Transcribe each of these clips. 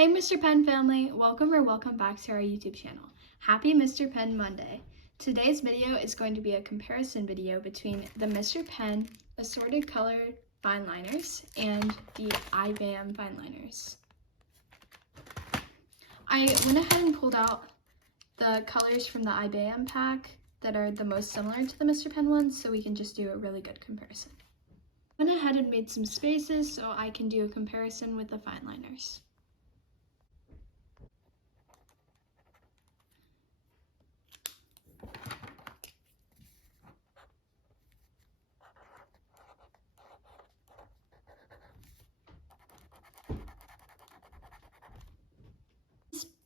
Hey Mr. Pen family, welcome back to our YouTube channel. Happy Mr. Pen Monday. Today's video is going to be a comparison video between the Mr. Pen assorted colored fine liners and the Ibayum Fineliners. I went ahead and pulled out the colors from the Ibayum pack that are the most similar to the Mr. Pen ones so we can just do a really good comparison. I went ahead and made some spaces so I can do a comparison with the fine liners.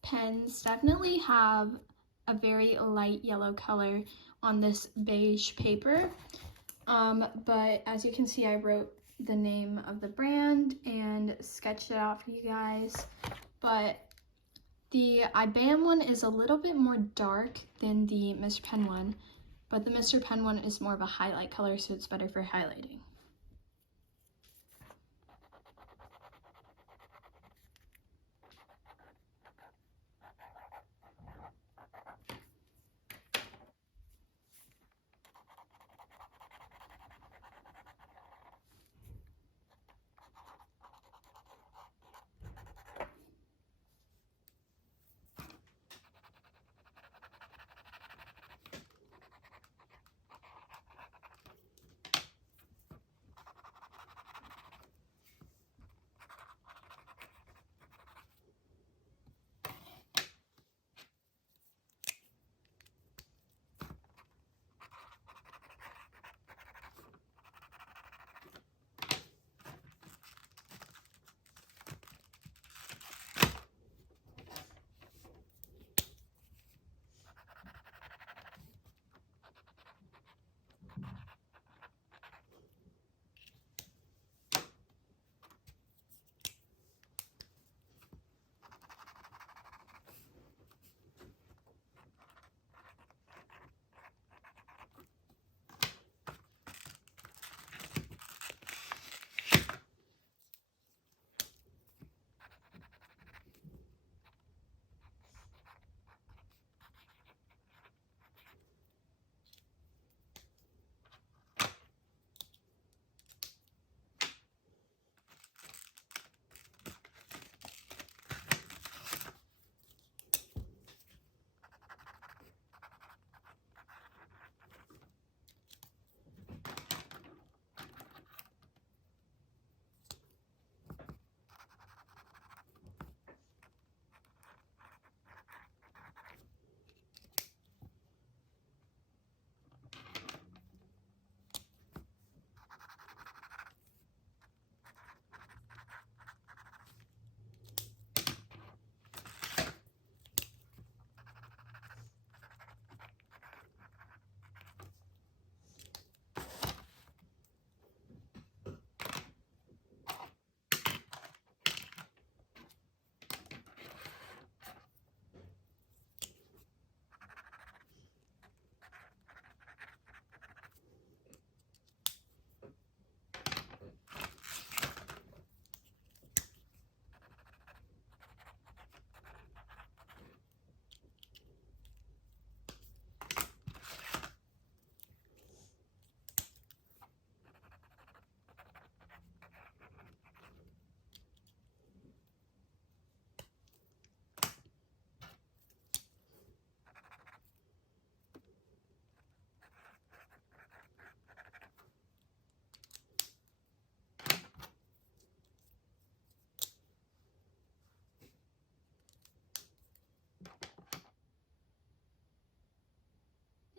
Pens definitely have a very light yellow color on this beige paper, but as you can see, I wrote the name of the brand and sketched it out for you guys. But the Ibayum one is a little bit more dark than the Mr. Pen one, but the Mr. Pen one is more of a highlight color, so it's better for highlighting.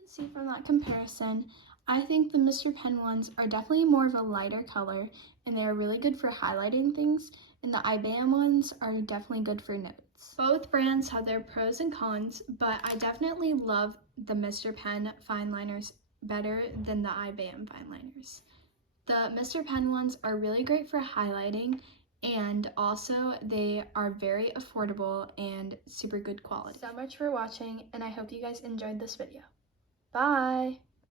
See from that comparison, I think the Mr. Pen ones are definitely more of a lighter color and they are really good for highlighting things, and the Ibayum ones are definitely good for notes. Both brands have their pros and cons, but I definitely love the Mr. Pen fine liners better than the Ibayum fine liners. The Mr. Pen ones are really great for highlighting, and also they are very affordable and super good quality. So much for watching, and I hope you guys enjoyed this video. Bye!